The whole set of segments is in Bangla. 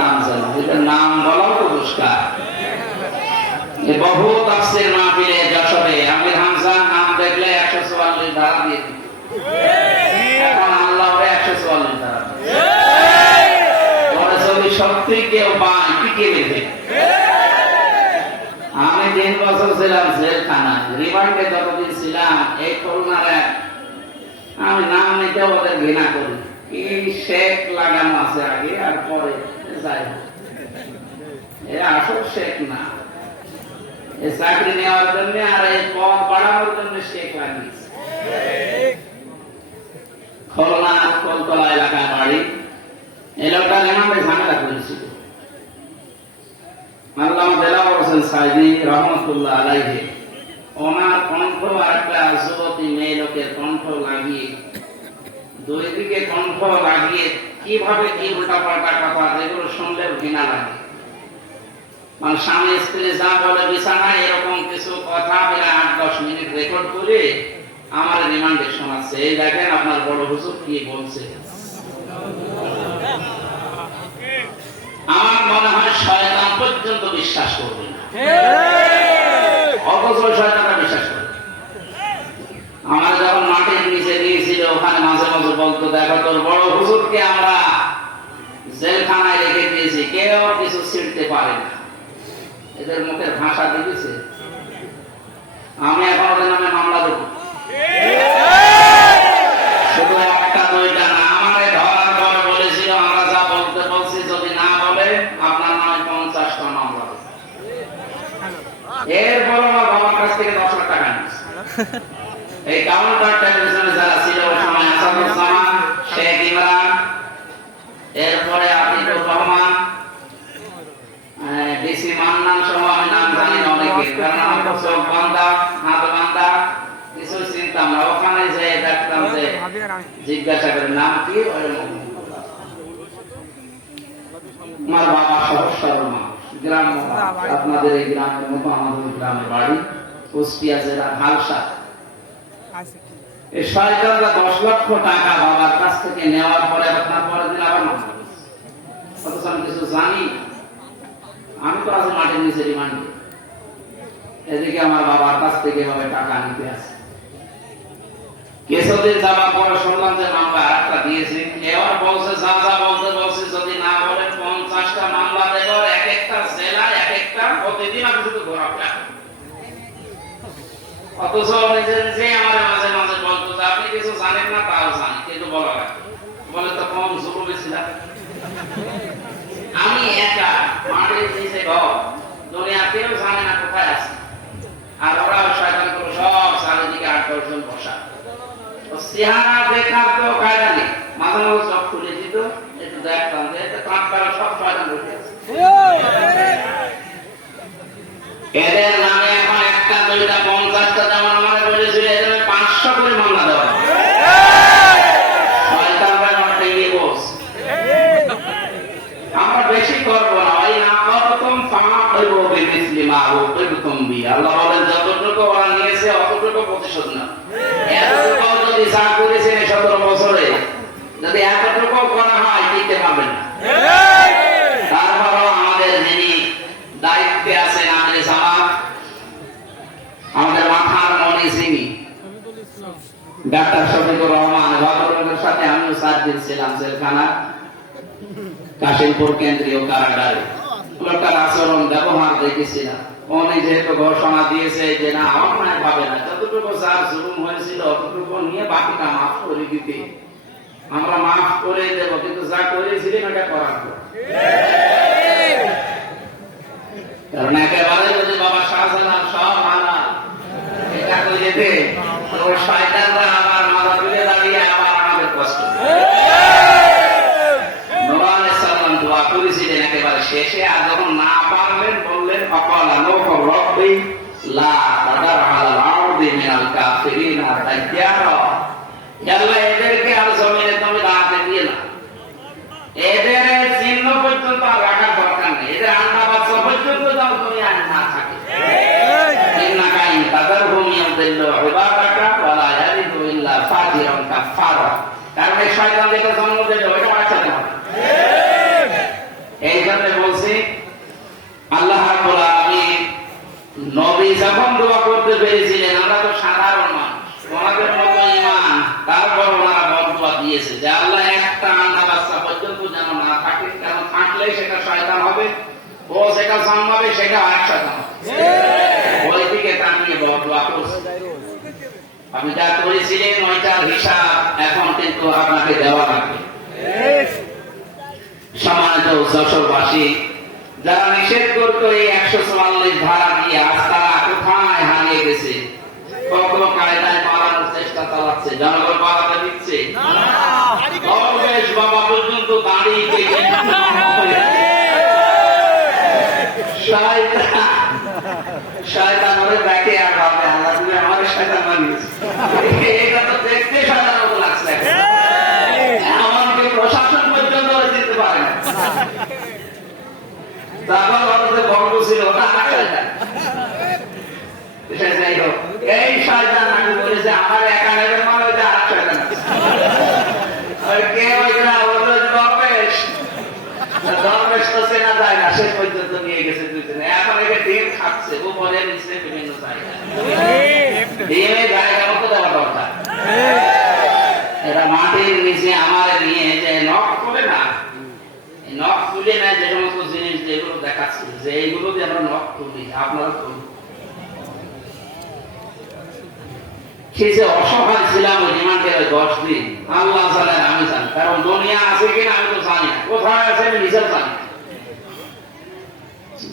নাম জানো, এটা নাম বলাও তো দুষ্কার। বহু তাফসীর মাহফিলে যশোরে আমির হামজা নাম দেখলে 144 ধারা দিয়ে দিত। এখন আল্লাহরে 144 ধারা ওরা যদি সত্যি কেউ পায় টিকে রেখে। আমি 3 বছর ছিলাম জেলখানায়, রিমান্ডে যতদিন ছিলাম এই খুলনার এক, আমি নাম নিতে ওদের ঘৃণা করি, কি শেখ লাগানো আছে আগে আর পরে, যাই হোক এরা আসল শেখ না, এই চাকরি নেওয়ার জন্য আর এই পদ বাড়ানোর জন্য শেখ লাগিয়েছে। খুলনা কলতলা এলাকায় বাড়ি, এই লোকটা রিমান্ডে ঝামেলা করেছিল। আল্লামা দেলাওয়ার হোসেন সাইদি রহমতুল্লাহ আলাইহি ওনার কণ্ঠ আর একটা যুবতী মেয়ে লোকের কণ্ঠ লাগিয়ে, দুই দিকে কণ্ঠ লাগিয়ে কিভাবে কি উল্টা পাল্টা কথা, যেগুলো শুনলে ঘৃণা লাগে। মানে স্বামী স্ত্রী যা বলে বিছানায় এরকম কিছু কথা 8-10 মিনিট রেকর্ড করে আমার রিমান্ডে শোনাচ্ছে। এই দেখেন আপনার বড় হুজুর কি বলছে। আমার মনে হয় শয়তান পর্যন্ত বিশ্বাস করবে না, অথচ শয়তানরা বিশ্বাস করবে। আমার যখন মাটির নিচে দিয়েছিল ওখানে মাঝে মাঝে বলতো, দেখো তোর বড় হুজুরকে আমরা জেলখানায় রেখে দিয়েছি, কেউ কিছু ছিড়তে পারে না। এদের মুখের ভাষা দেখেছে। আমি এখন ওদের নামে মামলা দেব, শুধু 1-2টা না। আমারে ধরার পর বলেছিল আমরা যা বলতে বলছি যদি না বলে আপনার নামে 50টা মামলা দেব। এরপর আমার বাবার কাছ থেকে 10 লাখ টাকা নিয়েছে। এই কাউন্টার টেলিভিশনে যারা ছিল ওই সময় আসাদুজ্জামান, শেখ ইমরান, এরপরে আতিকুর রহমান, ডিসি মান্নান সহ আমি নাম জানি না অনেকে, কারণ আমার তো চোখ বান্ধা হাত বান্ধা কিছু চিন্তাম না। ওখানে যে দেখতাম যে জিজ্ঞাসা করে নাম কি, আমার বাবা সহজ সরল মানুষ, গ্রাম, আপনাদের এই গ্রামের মতো আমাদের গ্রামের বাড়ি কুষ্টিয়া জেলা হালসা। এই শয়তানরা 10 লক্ষ টাকা বাবার কাছ থেকে নেওয়ার পরে আপনার পরের দিন আবার মামলা করেছে। অথচ আমি কিছু জানি, আমি তো আজ মাটির নিচে রিমান্ডে, এদিকে আমার বাবার কাছ থেকে এভাবে টাকা নিতে আসে। কিছুদিন যাবার পরে শুনলাম যে মামলা আরেকটা দিয়েছে। এবার বলছে যা যা বলতে বলছে যদি না বলেন 50টা মামলা দেব, এক একটা জেলায় এক একটা, প্রতিদিন আমি শুধু ঘোরাফেরা। অথচ যে আমার মাঝে মাঝে বলতো যে আপনি কিছু জানেন না, তাও জানি, কিন্তু বলা লাগে বলে তো কম জরুরি ছিলাম। আমি একা মাটির নিচে ঘর, দুনিয়া কেউ জানে না কোথায় আছি, আর ওরা শয়তান করে সব চারিদিকে 8-10 জন বসা। চেহারা দেখার তো কায়দা নেই, মাঝে মাঝে চোখ খুলে দিত, একটু দেখতাম যে কাঁপকারা সব শয়তান বসে আছে। এদের নামে এখন 1-2টা 50টা যেমন আমার বলেছিল, এদের 500 করে মামলা দেওয়া। আমরা বেশি করবো না, ওই না করতাম ফাঁকবো বেমিসলি মারুফ বিকুম বি। আল্লাহ বলেন যতটুকু ওরা নিয়েছে অতটুকু প্রতিশোধ না। এতটুকু যদি যা করেছেন 17 বছরে, যদি এতটুকু করা হয় টিকতে পারবেন না। তারপরও আমাদের যিনি দায়িত্বে আছেন আমিরে জামাত, আমাদের মাথার মনি যিনি ডাক্তার শফিকুর রহমান, ভদ্রলোকের সাথে আমিও 4 দিন ছিলাম জেলখানা কাশিমপুর কেন্দ্রীয় কারাগারে। লোকটার আচরণ ব্যবহার দেখেছিলাম। উনি যেহেতু ঘোষণা দিয়েছে যে না অন্যায় ভাবে না, যতটুকু যার জুলুম হয়েছিল অতটুকু নিয়ে বাকিটা মাফ করে দিতে, আমরা মাফ করে দেব, কিন্তু যা করেছিলেন ওটা করার পর। কারণ একেবারে যদি বাবা শাহজালাল সব হালাল এটা করে যেতে, ওই শয়তানরা আবার মাথা তুলে দাঁড়িয়ে আবার আমাদের কষ্ট। করেছিলেন একেবারে শেষে, আর যখন না পারলেন বললেন অকালা নৌকর রব্বি লা তাদার আলাল আরদি মিনাল কাফিরিনা দাইয়ারা। আল্লাহ এদেরকে আর জমিনে তুমি দাঁড়াতে দিয়ে না, এদের চিহ্ন পর্যন্ত আর রাখার দরকার নেই, এদের আন্ডা বাচ্চা পর্যন্ত যাও তুমি আর না থাকে। ইন্নাকা ইন তাদারহুম ইয়াদিল্লু ইবাদাকা ওয়া লা ইয়ালিদু ইল্লা ফাজিরান কাফারা। কারণ এই শয়তান যেটা জন্ম দেবে ওইটা বাচ্চা না। এই জন্য বলছি আল্লাহ রাব্বুল আলামিন নবী যখন দোয়া করতে পেরেছিলেন, আমরা তো সাধারণ মানুষ, ওনাদের মতো ঈমান, তারপর ওনারা বদদোয়া দিয়েছে যে আল্লাহ একটা আন্না বাচ্চা পর্যন্ত যেন না থাকে, কারণ থাকলে সেটা শয়তান হবে, ও সেটা জন্মাবে, সেটা আর শয়তান হবে। ওই দিকে তাকিয়ে বদদোয়া করছে। আপনি যা করেছিলেন ওইটার হিসাব এখন কিন্তু আপনাকে দেওয়া লাগবে। সম্মানিত যশোরবাসী, যারা নিষেধ করতো এই 144 ধারা দিয়ে আজ তারা কোথায় হারিয়ে গেছে, কত কায়দায় পালানোর চেষ্টা চালাচ্ছে, জনগণ পালাতে দিচ্ছে। দরবেশ বাবা পর্যন্ত দাঁড়িয়ে শয়তান ওরে দেখে আর ভাবে আল্লাহ তুমি আমাদের শয়তান বানিয়েছে। এটা তো দেখতে শয়তান মতো লাগছে, এমনকি প্রশাসন পর্যন্ত যেতে পারে না। তারপর ওদের বন্ধ ছিল ওটা আর শয়তান। যাই হোক, এই শয়তান আমি বলেছে আমার একা নেবেন মানে ওইটা আর শয়তান আছে। কে ওইটা ওদের দরবেশ, দরবেশ তো চেনা যায় না, শেষ পর্যন্ত নিয়ে গেছে দুইজনে। এখন একে ডিম খাচ্ছে উপরে নিচে বিভিন্ন জায়গায়, ডিমের জায়গা মতো দেওয়া দরকার। এরা মাটির নিচে আমার নিয়ে যে নখ করে না, নখ তুলে নেয় যে সমস্ত জিনিস যেগুলো দেখাচ্ছে যে এইগুলো দিয়ে আমরা নখ তুলি, আপনারা তুলি। সে যে অসহায় ছিলাম ওই রিমান্ডের 10 দিন, আল্লাহ জানেন আমি জানি, কারণ দুনিয়া আছে কিনা আমি তো জানি না, কোথায় আছে আমি নিজেও জানি না।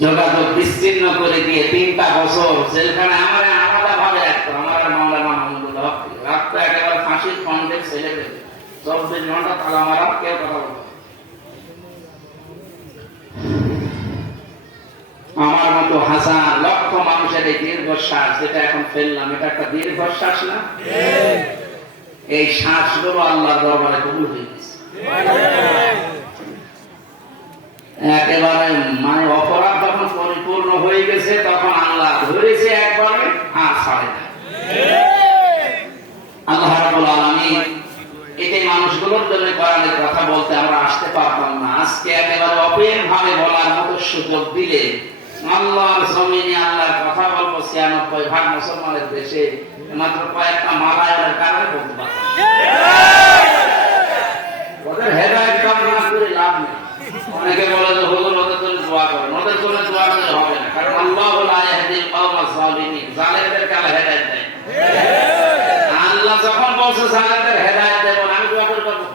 যোগাযোগ বিচ্ছিন্ন করে দিয়ে 3টা বছর জেলখানে আমার আলাদা ভাবে রাখতো। আমার মামলা মাহমুদুল্লাহ রাখতো একেবারে ফাঁসির খন্ডে ছেলে দেবে, 24 ঘন্টা তালা মারা, কেউ কথা বলতো। আমার মতো হাজার লক্ষ মানুষের এই দীর্ঘশ্বাস যেটা এখন ফেললাম, এটা একটা দীর্ঘশ্বাস না? এই শ্বাসগুলো আল্লাহর দরবারে কবুল হয়ে গেছে। একেবারে মানে অপরাধ যখন পরিপূর্ণ হয়ে গেছে তখন আল্লাহ ধরেছে একবারে আর ছাড়ে না। আল্লাহ রাব্বুল আলামিন এই মানুষগুলোর জন্য কোরআনের কথা বলতে আমরা আসতে পারতাম না, আজকে একেবারে অপেন ভাবে বলার মতো সুযোগ দিলে আল্লাহর জমিনে আল্লাহর কথা বলবো 96% মুসলমানের দেশে মাত্র কয়েকটা মালায়ালের কারণে বলতে পারতাম। ওদের হেদায়েত কামনা করে লাভ নেই। অনেকে বলে যে হুজুর ওদের জন্য দোয়া করেন, ওদের জন্য দোয়া করলে হবে না, কারণ আল্লাহু লা ইয়াহদিল কওমাজ যালিমিন, জালেমদেরকে আল্লাহ হেদায়েত দেয়। আল্লাহ যখন বলছে জালেমদের হেদায়েত দেব, আমি দোয়া করে পাবো?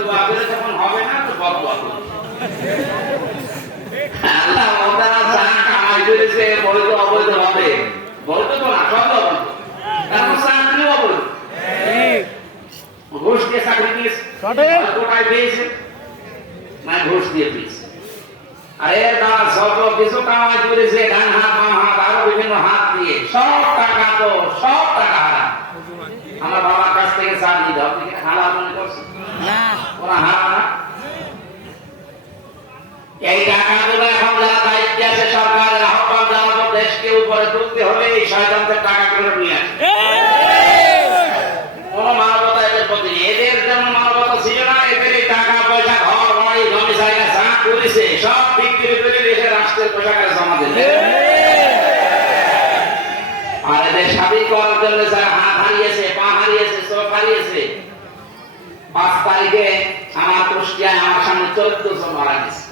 দোয়া করে যখন হবে না তো বদদোয়া করব। আল্লাহ ওনারা যা কামাই করেছে বৈধ অবৈধ হবে, বৈধ তো না, সব অবৈধ, কারণ চাকরি অবৈধ। ঘুষ দিয়ে চাকরি দিয়েছে, কোটায় পেয়েছে, মানে ঘুষ দিয়ে পেয়েছে। আর এর দ্বারা যত কিছু কামাই করেছে, ডান হাত বাম হাত আরো বিভিন্ন হাত দিয়ে, সব টাকা তো সব টাকা হারাম। আমার বাবার কাছ থেকে চাল নিতে হবে, হালাল মনে করছে ওরা হারাম না। এই টাকাগুলো এখন যারা দায়িত্বে আছে সরকারের আহ্বান জানাবো, দেশকে উপরে তুলতে হলে এই শয়তানদের টাকা করে নিয়ে আসে। কোন মানবতা এদের প্রতি, এদের যেমন মানবতা ছিল না, এদের এই টাকা পয়সা ঘর বাড়ি জমি জায়গা যা করেছে সব বিক্রি করে দেশের রাষ্ট্রের পোশাকের জমা দিলে। আর এদের স্বাধীন করার জন্য যারা হাত হারিয়েছে, পা হারিয়েছে, চোখ হারিয়েছে, 5 তারিখে আমার কুষ্টিয়ায় আমার সামনে 14 জন মারা গেছে।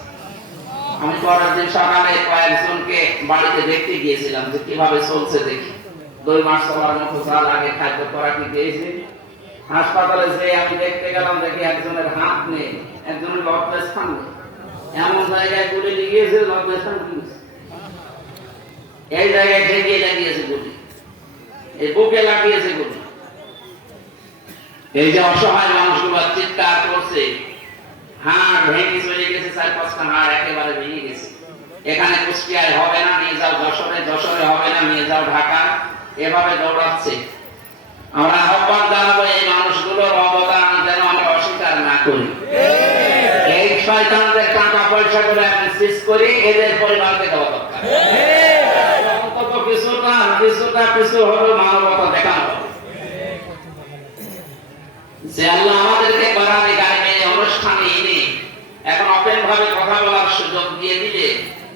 আমি পরের দিন সকালে কয়েকজনকে বাড়িতে দেখতে গিয়েছিলাম যে কিভাবে চলছে দেখি। 2 মাস চলার মতো যা লাগে খাদ্য খোরাকি দিয়েছে। হাসপাতালে যে আমি দেখতে গেলাম, দেখি একজনের হাত নেই, একজনের লজ্জাস্থান নেই, এমন জায়গায় গুলি লিগিয়েছে, লজ্জাস্থান এই জায়গায় ঠেকিয়ে লাগিয়েছে গুলি, এই বুকে লাগিয়েছে গুলি। এই যে অসহায় মানুষগুলো চিৎকার করছে, হাড় ভেঙে চলে গেছে, 4-5টা হাড় একেবারে ভেঙে গেছে। এখানে কুষ্টিয়ায় হবে না, নিয়ে যাও যশোরে, যশোরে হবে না, নিয়ে যাও ঢাকা, এভাবে দৌড়াচ্ছে। আমরা আহ্বান জানাবো এই মানুষগুলোর অবদান যেন আমরা অস্বীকার না করি। এই শয়তানদের টাকা পয়সা গুলো এখন সিজ করি, এদের পরিবারকে দেওয়া দরকার। অন্তত কিছুটা কিছু হলো মানবতা দেখানো হবে। যে আল্লাহ আমাদেরকে কোরআনে কারিমে অনুষ্ঠানে এনে এখন ওপেন ভাবে কথা বলার সুযোগ দিয়ে দিলে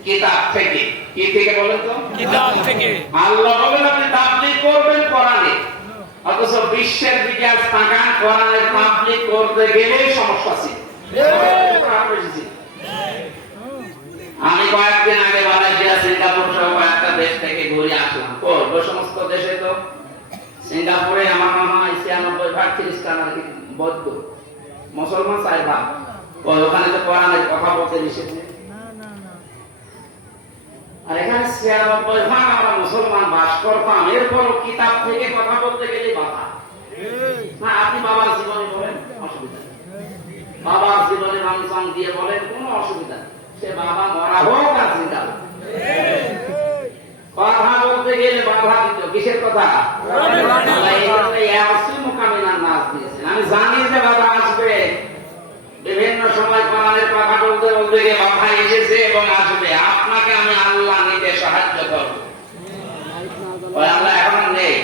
কিতাব থেকে, কি থেকে বলেন তো? কিতাব থেকে। আল্লাহ বলেন আপনি তাবলীগ করবেন কোরআনে, অথচ বিশ্বের দিকে আজ তাকান, কোরআনের তাবলীগ করতে গেলে সমস্যা ছিল। আমি কয়েকদিন আগে মালয়েশিয়া, সিঙ্গাপুর সহ কয়েকটা দেশ থেকে ঘুরে আসলাম। ওই সমস্ত দেশে তো, সিঙ্গাপুরে আমার মনে হয় 96% খ্রিস্টান আর কি বৌদ্ধ, মুসলমান 4 ভাগ। ওখানে তো কোরআনের কথা বলতে নিষেধ নেই। আর এখানে 96% আমরা মুসলমান বাস করতাম, এরপরও কিতাব থেকে কথা বলতে গেলে বাধা। না, আপনি বাবার জীবনে বলেন, অসুবিধা নেই। বাবার জীবনে মানুষজন দিয়ে বলেন, কোনো অসুবিধা নেই। সে বাবা মরা হোক আর চিন্তা হোক, কথা বলতে গেলে বাধা দিত। কিসের কথা? আমি জানি যে বাধা আসবে, বিভিন্ন সময় কোরআনের কথা বলতে বলতে গিয়ে বাধা এসেছে এবং আসবে। আপনাকে আমি আল্লাহ নিতে সাহায্য করব। আল্লাহ এখন নেই,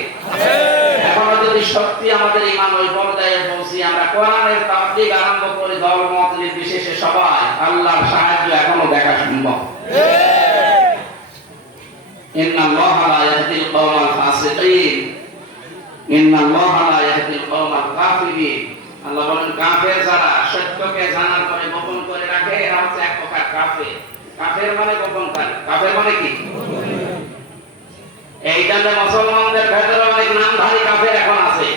এখনো যদি সত্যি আমাদের ইমান ওই পর্যায়ে পৌঁছি, আমরা কোরআনের তাবলীগ আরম্ভ করি, দল মত নির্বিশেষে সবাই, আল্লাহর সাহায্য এখনো দেখা সম্ভব। ইন্নাল্লাহা লা ইয়াহদিল কওমাল ফাসিকিন, ইন্নাল্লাহা লা ইয়াহদিল কওমাল কাফিরিন। আল্লাহ বলেন কাফের যারা সত্যকে জানার পরে গোপন করে রাখে, এরা হচ্ছে এক প্রকার কাফের। কাফের মানে গোপনকারী। কাফের মানে কি? এই জন্য মুসলমানদের ভেতরে অনেক নামধারী কাফের এখন আছে,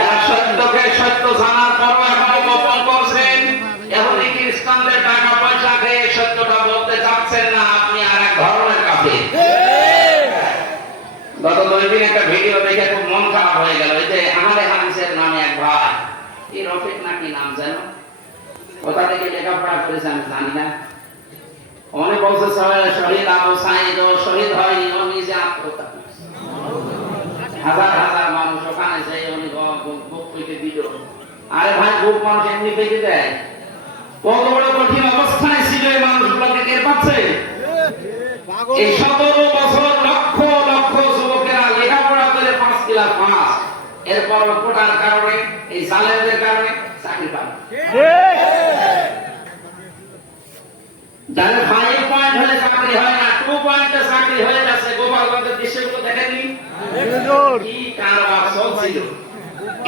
যারা সত্যকে সত্য জানার পরও এখনো গোপন করছেন। এখন এই খ্রিস্টানদের টাকা পয়সা খেয়ে সত্যটা বলতে চাচ্ছেন না, আপনি আর এক ধরনের কাফের। গত 2 দিন একটা ভিডিও দেখে খুব মন খারাপ হয়ে গেল। এই যে আহলে হাদিসের নামে এক ভাই, কি রফিক নাকি নাম যেন, কোথা থেকে লেখাপড়া করেছে আমি জানি না, অনেক বলছে শহীদ আবু সাঈদ ও শহীদ হয়নি, ও নিজে আত্মহত্যা করেছে। হাজার হাজার মানুষ ওখানে যে উনি বুক পেতে দিল। আরে ভাই, বুক মানুষ এমনি পেতে দেয়? কত বড় কঠিন অবস্থায় ছিল এই মানুষগুলোকে টের পাচ্ছে? এই 17 বছর লক্ষ লক্ষ যুবকেরা লেখাপড়া করে 5 ক্লাস পাস, এরপর কোটার কারণে, এই জালেমদের কারণে চাকরি পায়। যাদের 5 পয়েন্ট হলে চাকরি হয় না, 2 পয়েন্টে চাকরি হয়ে যাচ্ছে। গোপালগঞ্জের দৃশ্যগুলো দেখেননি? কি কারবার চলছিল!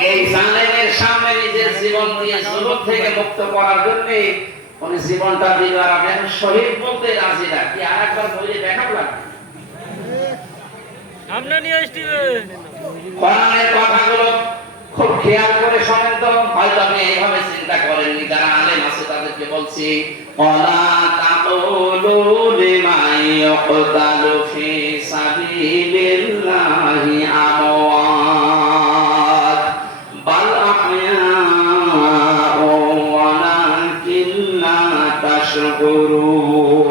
এই জালেমের সামনে নিজের জীবন দিয়ে যুবক থেকে মুক্ত করার জন্য উনি জীবনটা দিল। আর আপনি এখন শহীদ বলতে রাজি না, কি আর একবার বলে দেখাবো লাগবে? সামনে নিয়ে আসতে কোরআনের কথাগুলো খুব খেয়াল করে শোনেন তো। হয়তো আপনি এইভাবে চিন্তা করেননি। যারা আলেম আছে তাদেরকে বলছি, ওয়ালা তাকুলু লিমান ইয়াকতালু ফি সাবিলিল্লাহি আমওয়াত বাল আহয়াউ ওয়ালাকিন লা তাশকুরুন।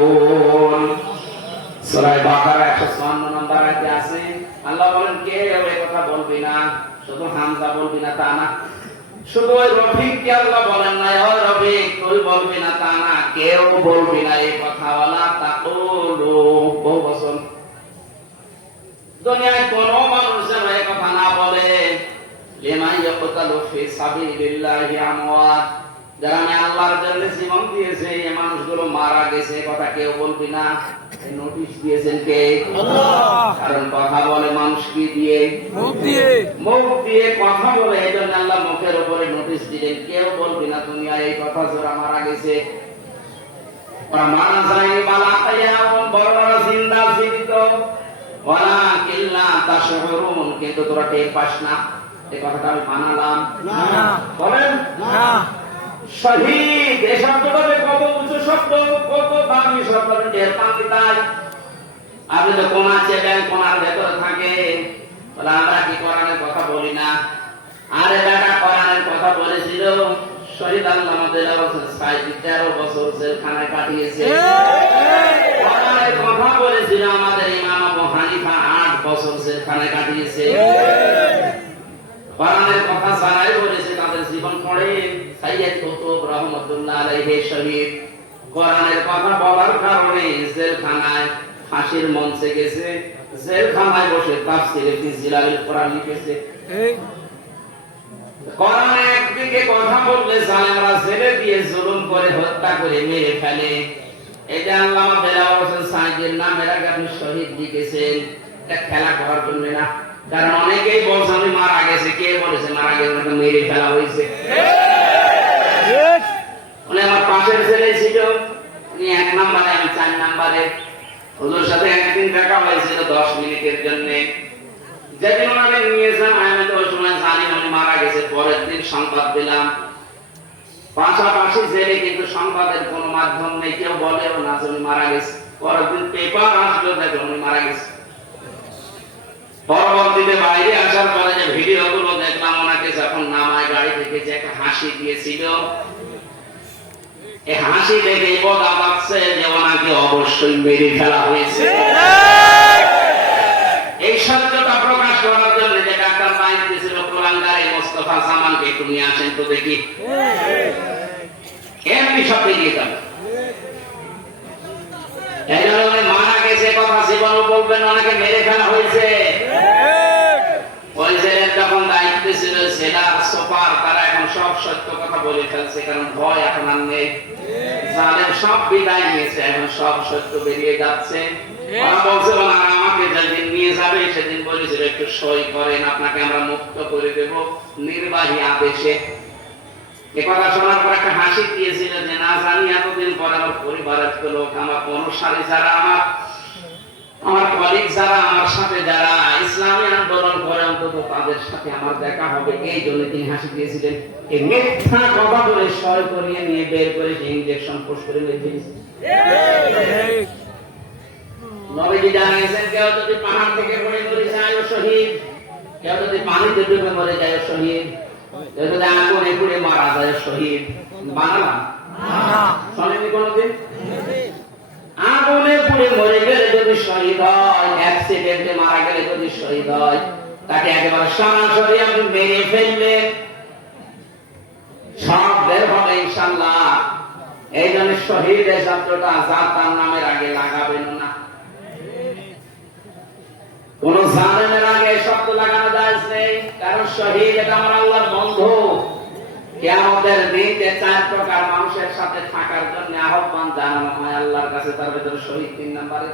সূরা বাকারা 154 নম্বর আয়াতে আছে, আল্লাহ বলেন কে এই কথা বলবি না, শুধু হামজা বলবি না তা না, শুধু ওই রফিক কে আল্লাহ বলেন না, ও রফিক তুই বলবি না তা না, কেউ বলবি না এই কথা। ওয়ালা তাকুলু, বহু বছর দুনিয়ায় কোন মানুষ যেন এই কথা না বলে, লিমান ইয়াকতালু ফি সাবিলিল্লাহি আমওয়াত, যারা আমি আল্লাহর জন্য জীবন দিয়েছে এই মানুষগুলো মারা গেছে, কথা কেউ বলবি না। নোটিশ দিয়েছেন কে? আল্লাহ। কারণ কথা বলে মানুষ কি দিয়ে? মুখ দিয়ে। মুখ দিয়ে কথা বলে, এই জন্য আল্লাহ মুখের উপরে নোটিশ দিলেন, কেউ বলবি না দুনিয়া এই কথা, যারা মারা গেছে। ওরা মারা যায়নি, মালা কায়াম, বড়রা জিন্দা জীবিত, ওয়ালাকিন লা তাশউরুন, কিন্তু তোরা টের পাস না। এই কথাটা আমি বানালাম না, বলেন না। শহীদ এই শব্দটা কত উঁচু শব্দ, কত দামি শব্দ, টের পান তাই। আপনি তো কোনা চেবেন, কোনার ভেতরে থাকে, বলে আমরা কি কোরআনের কথা বলি না? আরে বেটা, কোরআনের কথা বলেছিল। শহীদ আল্লামা দেলাওয়ার হোসেন সাঈদী 13 বছর জেলখানায় কাটিয়েছে। কোরআনের কথা বলেছিল আমাদের ইমাম আবু হানিফা 8 বছর জেলখানায় কাটিয়েছে। কোরআনের কথা যারাই বলেছে তাদের জীবন পড়ে। সাইয়্যিদ কুতুব রহমাতুল্লাহ আলাইহি শহীদ কোরআনের কথা বলার কারণে জেলখানায় ফাঁসির মঞ্চে গেছে, জেলখানায় বসে তাফসীরে ফি জিলালিল কোরআন লিখেছে। কোরআনে একদিকে কথা বললে জালেমরা ছেড়ে দিয়ে জুলুম করে হত্যা করে মেরে ফেলে। এটা আল্লামা দেলাওয়ার হোসেন সাঈদীর নামের আগে আপনি শহীদ লিখেছেন, এটা খেলা করার জন্য না। কারণ অনেকেই বলছে আমি মারা গেছে, কে বলেছে মারা গেছে, ওনাকে মেরে ফেলা হয়েছে। উনি আমার পাশের ছেলে ছিল, উনি 1 নম্বরে, আমি 4 নম্বরে। ওদের সাথে একদিন দেখা হয়েছিল 10 মিনিটের জন্য। যেদিন ওনাকে নিয়ে যান আমি তো ওই সময় জানি উনি মারা গেছে। পরের দিন সংবাদ দিলাম, পাশাপাশি জেলে, কিন্তু সংবাদের কোন মাধ্যম নেই, কেউ বলেও না যে উনি মারা গেছে। পরের দিন পেপার আসলো, দেখো উনি মারা গেছে। পরবর্তীতে বাইরে আসার পরে যে ভিডিও গুলো দেখলাম, ওনাকে যখন নামায় গাড়ি থেকে যে একটা হাসি দিয়েছিল, এই হাসি দেখে বোঝা যাচ্ছে যে ওনাকে অবশ্যই মেরে ফেলা হয়েছে। এই সত্যটা প্রকাশ করার জন্য যে ডাক্তার মাইক দিয়েছিল কোরআনগারে মোস্তফা জামানকে একটু নিয়ে আসেন তো দেখি, এমনি সব বেরিয়ে যাবে। এই জন্য উনি মারা গেছে কথা জীবনও বলবেন, ওনাকে মেরে ফেলা হয়েছে। ওই জেলের যখন দায়িত্ব ছিল জেলার সুপার, তারা এখন সব সত্য কথা বলে ফেলছে, কারণ ভয় এখন আর নেই। জালেম সব বিদায় নিয়েছে, এখন সব সত্য বেরিয়ে যাচ্ছে। ওরা বলছে ওনারা আমাকে যেদিন নিয়ে যাবে সেদিন বলেছিল একটু সই করেন, আপনাকে আমরা মুক্ত করে দেব নির্বাহী আদেশে। এ কথা শোনার পর একটা হাসি দিয়েছিল যে না জানি এতদিন পরে আমার পরিবারের লোক, আমার অনুসারী যারা, আমার কলিগ যারা, আমার সাথে যারা ইসলামী আন্দোলন করে, অন্তত তাদের সাথে আমার দেখা হবে, এই জন্য তিনি হাসি দিয়েছিলেন। এই মিথ্যা কথা বলে সই করিয়ে নিয়ে বের করে সেই ইনজেকশন পোস্ট করে মেরে দিয়েছে। নবীজি জানিয়েছেন, কেউ যদি পাহাড় থেকে পড়ে মরে যায় ও শহীদ, কেউ যদি পানিতে ডুবে মরে যায় ও শহীদ, কেউ যদি আগুনে পুড়ে মারা যায় ও শহীদ। বানালাম শোনেনি কোনদিন? আগুনে পুড়ে মরে গেলে যদি শহীদ হয়, অ্যাক্সিডেন্টে মারা গেলে যদি শহীদ হয়, তাকে একেবারে সরাসরি আপনি মেরে ফেললেন, সব বের হবে ইনশাআল্লাহ। এই জন্য শহীদের শব্দটা যা তার নামের আগে লাগাবেন না। কোন জালেমের আগে শব্দ লাগানো যায় নেই, কারণ শহীদ এটা আমার আল্লাহর বন্ধু। কিয়ামতের দিন যে 4 প্রকার মানুষের সাথে থাকার জন্য আহ্বান জানানো হয় আল্লাহর কাছে, তার ভিতরে শহীদ 3 নম্বরে।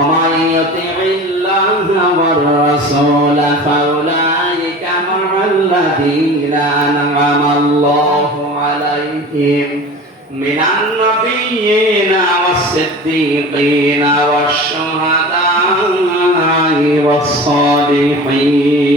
আমায়াতিল্লাহু ওয়া রাসূলা ফাউলাইকা মা'আল্লাযীনা আন'আমাল্লাহু আলাইহিম মিনান নাবিয়্যিনা ওয়াস-সিদ্দীকিনা ওয়াশ-শুহাদা'i ওয়াস-সালিহিন।